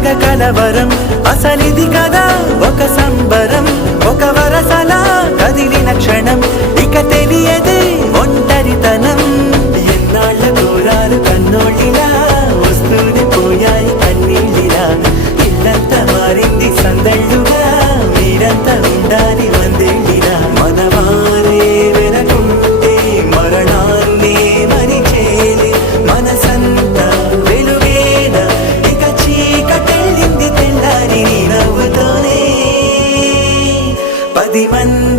తెగ కలవరం అసలిది కదా ఒక సంబరం ఒక వరసలా కదిలిన క్షణం ఇక తెలియదే ఒంటరితనం ఎన్నాళ్ళ దూరాలు కన్నోళ్ళిలా వస్తూనే పోయాయి కన్నీళ్ళిలా ఇల్లంతా మారింది సందళ్ళుగా మీరంతా ఉండాలి వందేళ్ళిలా మనవారే వెనకుంటే మరణాన్నే మరిచేలే మనసంతా వెలుగేన ఇక చీకటెళ్ళింది తెల్లారి నీ నవ్వుతోనే 10 మంది